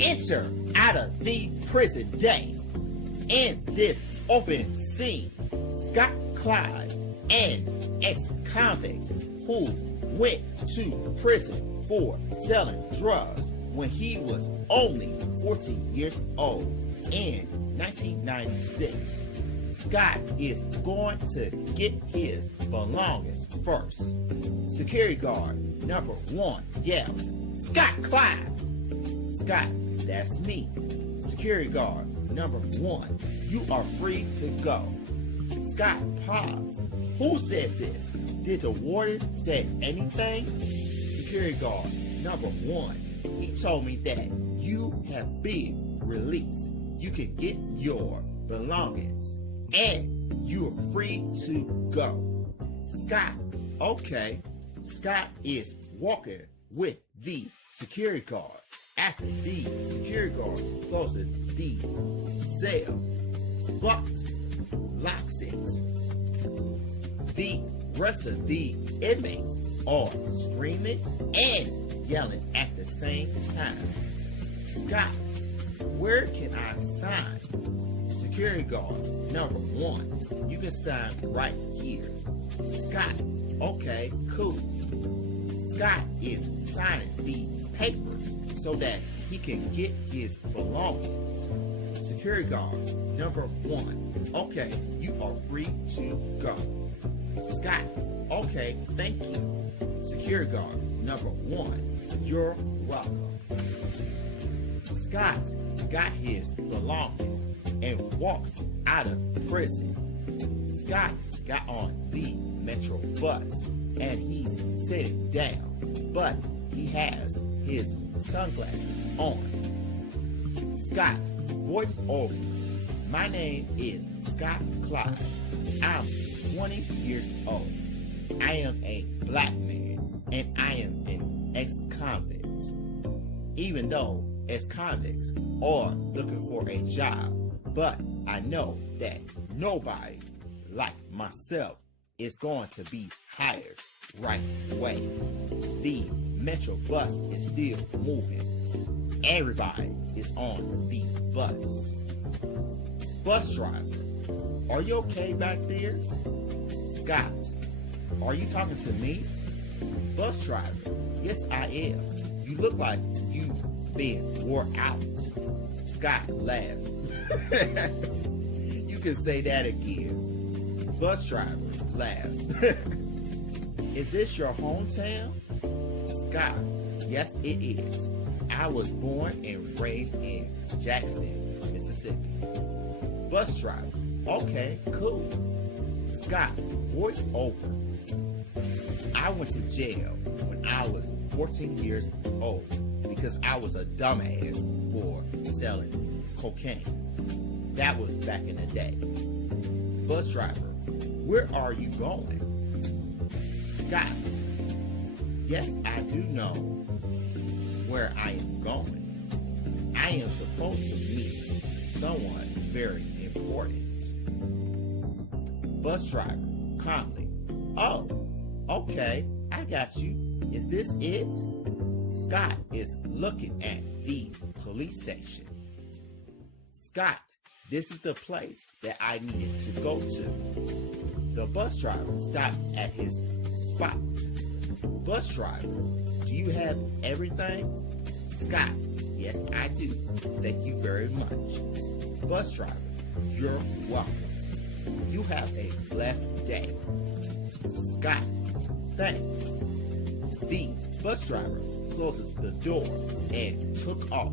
Enter out of the prison day. In this open scene, Scott Clyde, an ex-convict who went to prison for selling drugs when he was only 14 years old in 1996. Scott is going to get his belongings first. Security guard number 1 yells, "Scott Clyde!" "Scott, that's me." Security guard number 1, "You are free to go." Scott paused. "Who said this? Did the warden say anything?" Security guard number 1, "He told me that you have been released. You can get your belongings and you are free to go." Scott, okay. Scott is walking with the security guard. After the security guard closes the cell, but locks it, the rest of the inmates are screaming and yelling at the same time. "Scott, where can I sign?" Security guard number 1, "You can sign right here." Scott, okay, cool. Scott is signing the papers so that he can get his belongings. Security guard number 1, "Okay, you are free to go." Scott, "Okay, thank you." Security guard number 1, "You're welcome." Scott got his belongings and walks out of prison. Scott got on the Metro bus and he's sitting down, but he has his sunglasses on. Scott, voice over. "My name is Scott Clyde. I'm 20 years old. I am a black man and I am an ex-convict. Even though ex-convicts are looking for a job, but I know that nobody like myself is going to be hired right away. The Metro bus is still moving. Everybody is on the bus." Bus driver, "Are you okay back there?" Scott, "Are you talking to me?" Bus driver, "Yes, I am. You look like you've been wore out." Scott laughs. "You can say that again." Bus driver laughs. "Is this your hometown?" Scott, "Yes, it is. I was born and raised in Jackson, Mississippi." Bus driver, "Okay, cool." Scott, voice over. "I went to jail when I was 14 years old because I was a dumbass for selling cocaine. That was back in the day." Bus driver, "Where are you going?" Scott, "Yes, I do know where I am going. I am supposed to meet someone very important." Bus driver, calmly, "Oh, okay, I got you. Is this it?" Scott is looking at the police station. Scott, "This is the place that I needed to go to." The bus driver stopped at his spot. Bus driver, "Do you have everything?" Scott, "Yes, I do. Thank you very much." Bus driver, "You're welcome. You have a blessed day." Scott, "Thanks." The bus driver closes the door and took off.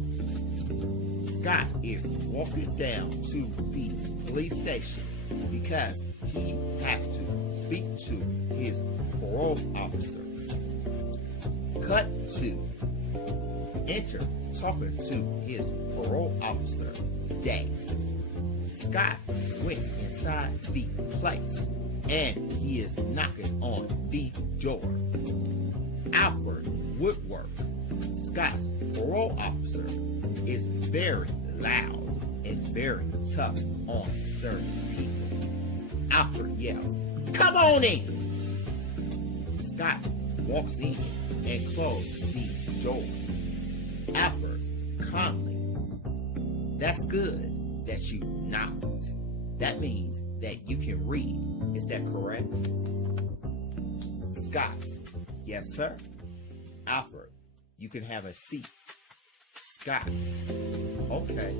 Scott is walking down to the police station because he has to speak to his parole officer. Cut to enter talking to his parole officer, Dave. Scott went inside the place and he is knocking on the door. Alfred Woodwork, Scott's parole officer, is very loud and very tough on certain people. Alfred yells, "Come on in!" Scott walks in and closes the door. Alfred calmly, "That's good that you knocked. That means that you can read. Is that correct?" Scott, "Yes, sir." Alfred, "You can have a seat." Scott, "Okay."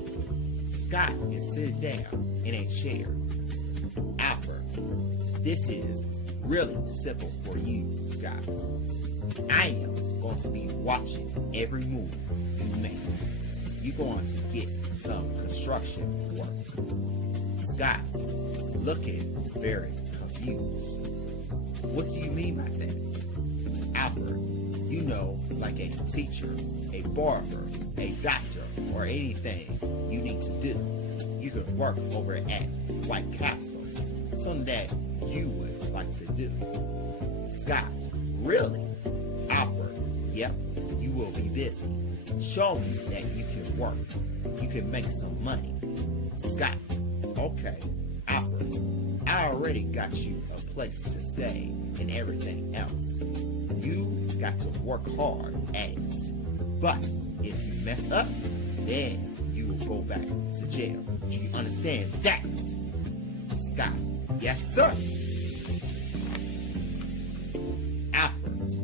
Scott is sitting down in a chair. Alfred, "This is really simple for you, Scott. I am going to be watching every move you make. You're going to get some construction work." Scott, looking very confused. "What do you mean by that?" Alfred, "You know, like a teacher, a barber, a doctor, or anything you need to do. You could work over at White Castle. Something that you would like to do." Scott, "Really?" Alfred, "Yep, you will be busy. Show me that you can work. You can make some money." Scott, "Okay." Alfred, "I already got you a place to stay and everything else. You got to work hard at it. But if you mess up, then you will go back to jail. Do you understand that?" Scott, "Yes, sir." Alfred,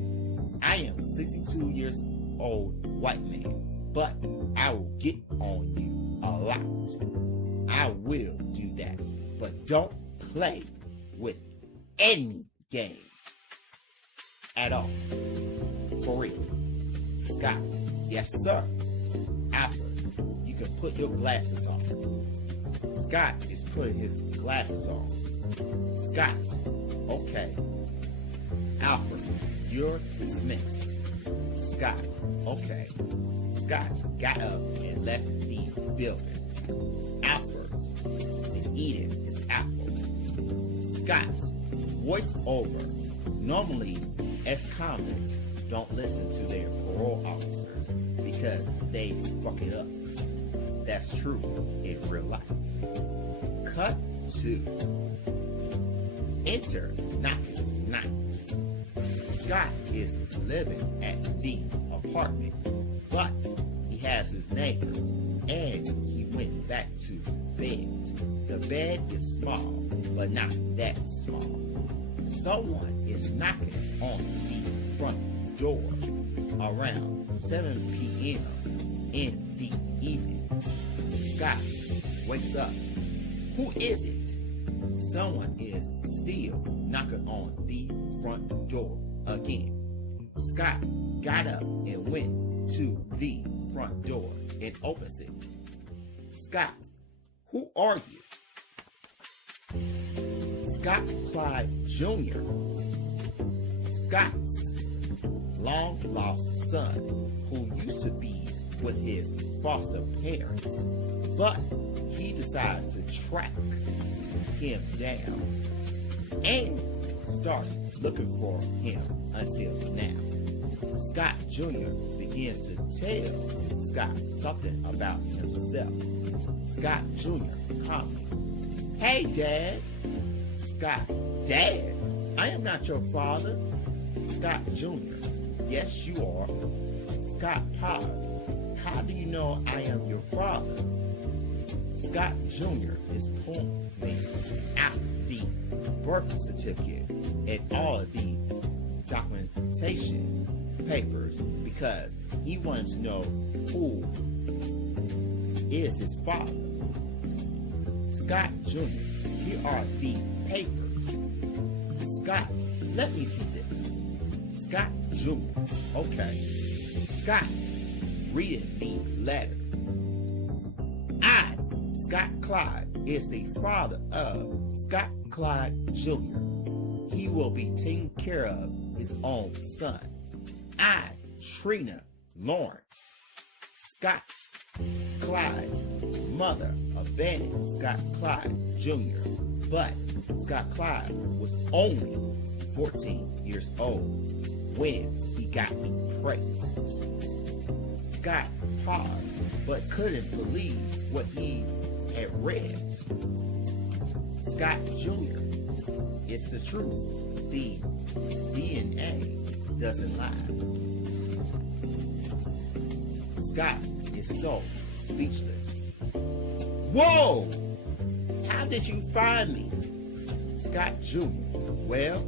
"I am 62 years old white man, but I will get on you a lot. I will do that, but don't play with any games at all. For real." Scott, "Yes, sir." Alfred, "You can put your glasses on." Scott is putting his glasses on. Scott, "Okay." Alfred, "You're dismissed." Scott, "Okay." Scott got up and left the building. Alfred is eating his apple. Scott, voice over. Normally, ex-convicts don't listen to their parole officers because they fuck it up. That's true in real life. Cut 2. Enter knocking night. Scott is living at the apartment, but he has his neighbors and he went back to bed. The bed is small, but not that small. Someone is knocking on the front door around 7 p.m. in the evening. Scott wakes up. Who is it? Someone is still knocking on the front door again. Scott got up and went to the front door and opens it. Scott, who are you? Scott Clyde Jr., Scott's long-lost son, who used to be with his foster parents, but he decides to track him down and starts looking for him until now. Scott Jr. begins to tell Scott something about himself. Scott Jr. calmly, "Hey, Dad." Scott, "Dad? I am not your father." Scott Jr., "Yes, you are." Scott paused. "How do you know I am your father?" Scott Jr. is pulling out the birth certificate and all of the documentation papers because he wanted to know who is his father. Scott Jr., here are the papers. Scott, let me see this. Scott Jr., okay. Scott, reading the letter. I, Scott Clyde, is the father of Scott Clyde Jr. He will be taking care of his own son. I, Trina Lawrence, Scott Clyde's mother, abandoned Scott Clyde Jr., but Scott Clyde was only 14 years old when he got me pregnant. Scott paused but couldn't believe what he had read. Scott Jr., it's the truth. The DNA doesn't lie. Scott is so speechless. Whoa! How did you find me? Scott Jr. Well,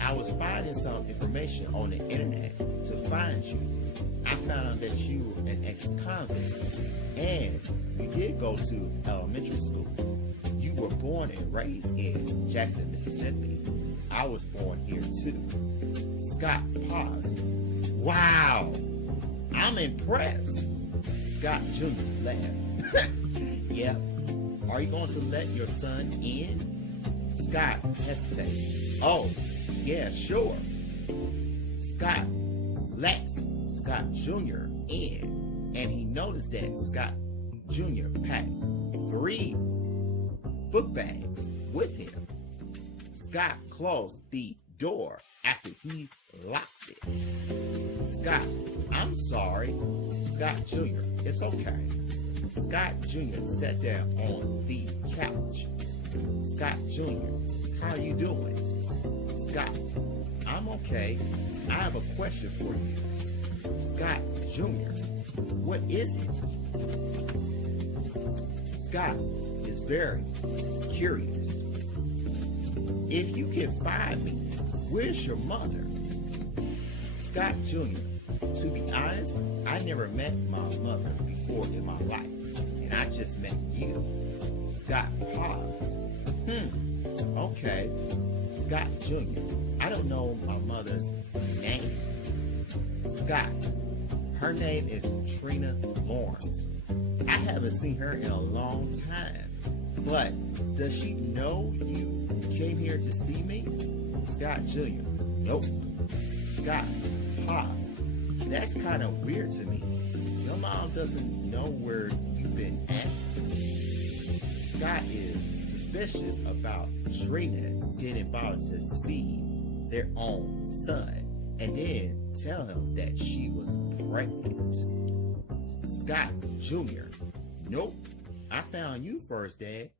I was finding some information on the internet to find you. I found that you were an ex-convict and you did go to elementary school. You were born and raised in Jackson, Mississippi. I was born here too. Scott paused. Wow! I'm impressed. Scott Jr. laughed. Yeah. Are you going to let your son in? Scott hesitated. Oh, yeah, sure. Scott lets Scott Jr. in, and he noticed that Scott Jr. packed 3 book bags with him. Scott closed the door after he locks it. Scott, I'm sorry. Scott Jr., it's okay. Scott Jr. sat down on the couch. Scott Jr., how are you doing? Scott, I'm okay. I have a question for you. Scott Jr., what is it? Scott is very curious. If you can find me, where's your mother? Scott Jr., to be honest, I never met my mother before in my life, and I just met you. Scott paused. Okay. Scott Jr., I don't know my mother's name. Scott, her name is Trina Lawrence. I haven't seen her in a long time, but does she know you came here to see me? Scott Jr., nope. Scott paused. That's kind of weird to me. Your mom doesn't know where you've been at. Scott is suspicious about Trina didn't bother to see their own son and then tell him that she was pregnant. Scott Jr., nope. I found you first, Dad.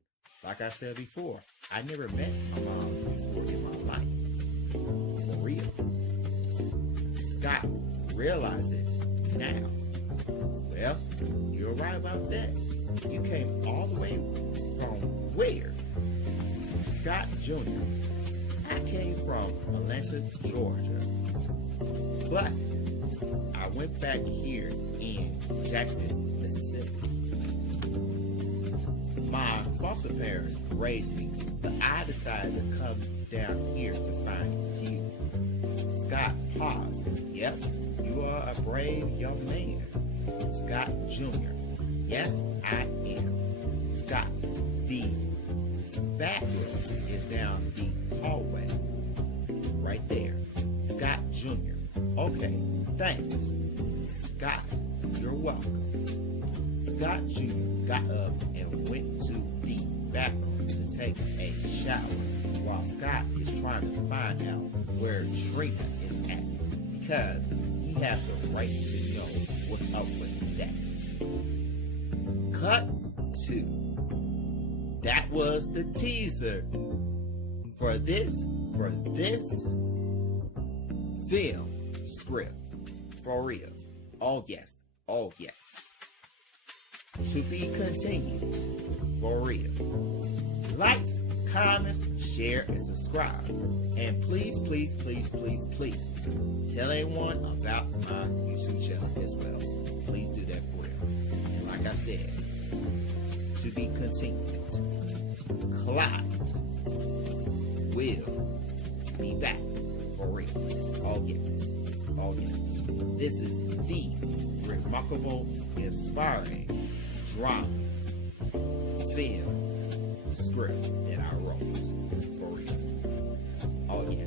Like I said before, I never met my mom before in my life. For real. Scott realized it now. Well, you're right about that. You came all the way from where? Scott Jr., I came from Atlanta, Georgia. But I went back here in Jackson, Mississippi. My foster parents raised me, but I decided to come down here to find you. Scott paused. Yep, you are a brave young man. Scott Jr., yes, I am. Scott, the bathroom is down the hallway. Right there. Scott Jr., okay, thanks. Scott, you're welcome. Scott Jr. got up and went to the bathroom to take a shower while Scott is trying to find out where Trina is at because he has the right to know what's up with that. Cut 2. That was the teaser for this film script. For real. Oh yes. Oh yes. To be continued. For real. Likes, comments, share, and subscribe. And please, please, please, please, please tell anyone about my YouTube channel as well. Please do that for real. And like I said, to be continued. Clyde will be back for real. Oh yes. Oh yes. This is the remarkable, inspiring drama film script that I wrote for real. Oh yeah.